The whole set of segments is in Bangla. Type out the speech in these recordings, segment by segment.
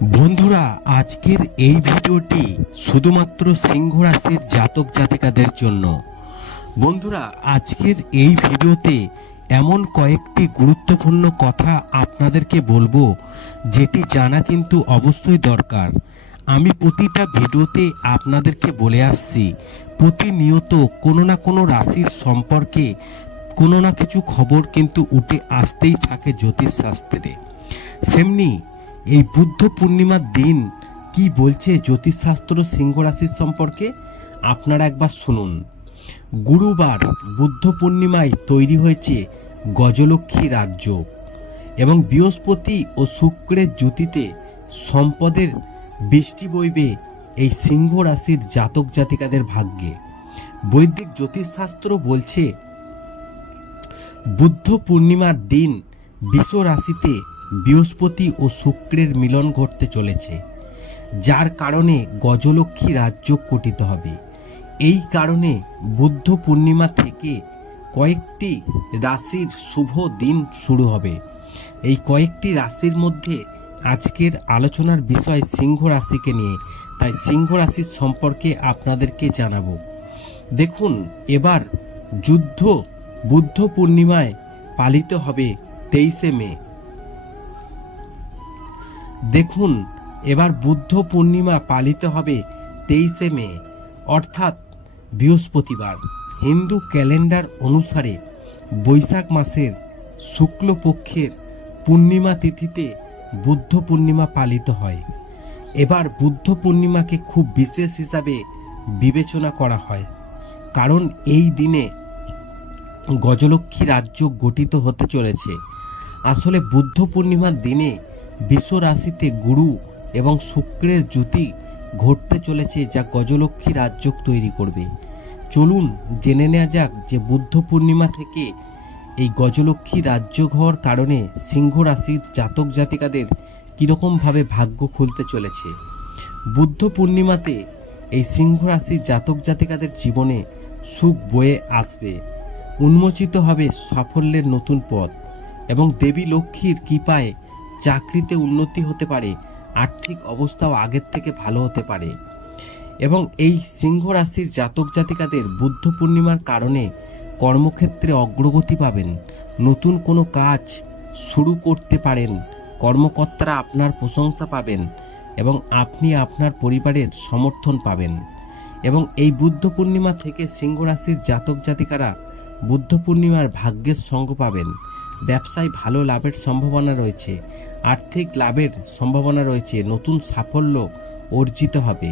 বন্ধুরা, আজকের এই ভিডিওটি শুধুমাত্র সিংহ রাশির জাতক জাতিকাদের জন্য। বন্ধুরা, আজকের এই ভিডিওতে এমন কয়েকটি গুরুত্বপূর্ণ কথা আপনাদেরকে বলব, যেটি জানা কিন্তু অবশ্যই দরকার। আমি প্রতিটা ভিডিওতে আপনাদেরকে বলে আসছি, প্রতিনিয়ত কোনো না কোনো রাশির সম্পর্কে কোনো না কিছু খবর কিন্তু উঠে আসতেই থাকে জ্যোতিষশাস্ত্রে। সেমনি এই বুদ্ধ পূর্ণিমার দিন কি বলছে জ্যোতিষশাস্ত্র সিংহ রাশির সম্পর্কে? আপনারা একবার শুনুন। গুরুবার বুদ্ধ পূর্ণিমায় তৈরি হয়েছে গজলক্ষ্মী রাজ্য এবং বৃহস্পতি ও শুক্রের জ্যোতিতে সম্পদের বৃষ্টি বইবে এই সিংহ রাশির জাতক জাতিকাদের ভাগ্যে। বৈদিক জ্যোতিষশাস্ত্র বলছে, বুদ্ধ পূর্ণিমার দিন বিশ্ব রাশিতে বৃহস্পতি ও শুক্রের মিলন ঘটতে চলেছে, যার কারণে গজলক্ষ্মী রাজ্য গঠিত হবে। এই কারণে বুদ্ধ পূর্ণিমা থেকে কয়েকটি রাশির শুভ দিন শুরু হবে। এই কয়েকটি রাশির মধ্যে আজকের আলোচনার বিষয় সিংহ রাশিকে নিয়ে, তাই সিংহ রাশির সম্পর্কে আপনাদেরকে জানাব। দেখুন, এবার যুদ্ধ বুদ্ধ পূর্ণিমায় পালিত হবে তেইশে মে। দেখুন, এবার বুদ্ধ পূর্ণিমা পালিত হবে তেইশে মে, অর্থাৎ বৃহস্পতিবার। হিন্দু ক্যালেন্ডার অনুসারে বৈশাখ মাসের শুক্লপক্ষের পূর্ণিমা তিথিতে বুদ্ধ পূর্ণিমা পালিত হয়। এবার বুদ্ধ পূর্ণিমাকে খুব বিশেষ হিসাবে বিবেচনা করা হয়, কারণ এই দিনে গজলক্ষ্মী রাজ্য গঠিত হতে চলেছে। আসলে বুদ্ধ পূর্ণিমার দিনে বিশ্ব রাশিতে গুরু এবং শুক্রের জ্যোতি ঘটতে চলেছে যা গজলক্ষ্মী রাজ্য তৈরি করবে। চলুন জেনে নেওয়া যাক যে বুদ্ধ পূর্ণিমা থেকে এই গজলক্ষ্মী রাজ্য হওয়ার কারণে সিংহ রাশির জাতক জাতিকাদের কীরকমভাবে ভাগ্য খুলতে চলেছে। বুদ্ধ পূর্ণিমাতে এই সিংহ রাশির জাতক জাতিকাদের জীবনে সুখ বয়ে আসবে, উন্মোচিত হবে সাফল্যের নতুন পথ এবং দেবী লক্ষ্মীর কৃপায় চাকরিতে উন্নতি হতে পারে, আর্থিক অবস্থাও আগের থেকে ভালো হতে পারে। এবং এই সিংহ রাশির জাতক জাতিকাদের বুদ্ধ পূর্ণিমার কারণে কর্মক্ষেত্রে অগ্রগতি পাবেন। নতুন কোনো কাজ শুরু করতে পারেন। কর্মকর্তারা আপনার প্রশংসা পাবেন এবং আপনি আপনার পরিবারের সমর্থন পাবেন। এবং এই বুদ্ধ পূর্ণিমা থেকে সিংহ রাশির জাতক জাতিকারা বুদ্ধ পূর্ণিমার ভাগ্যের সঙ্গ পাবেন। ব্যবসায় ভালো লাভের সম্ভাবনা রয়েছে। আর্থিক লাভের সম্ভাবনা রয়েছে। নতুন সাফল্য অর্জিত হবে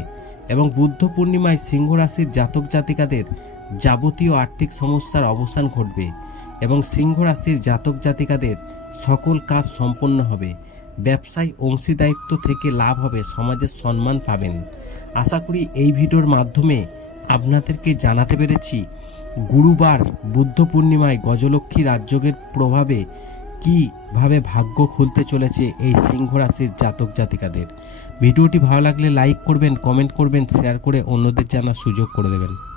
এবং বুদ্ধ পূর্ণিমায় সিংহ রাশির জাতক জাতিকাদের যাবতীয় আর্থিক সমস্যার অবসান ঘটবে এবং সিংহ রাশির জাতক জাতিকাদের সকল কাজ সম্পন্ন হবে। ব্যবসায় অংশীদায়িত্ব থেকে লাভ হবে, সমাজের সম্মান পাবেন। আশা করি এই ভিডিওর মাধ্যমে আপনাদেরকে জানাতে পেরেছি গুরুবার বুদ্ধ পূর্ণিমায় গজলক্ষ্মী রাজযোগের প্রভাবে কীভাবে ভাগ্য খুলতে চলেছে এই সিংহ রাশির জাতক জাতিকাদের? ভিডিওটি ভালো লাগলে লাইক করবেন কমেন্ট করবেন শেয়ার করে অন্যদের জানার সুযোগ করে দেবেন।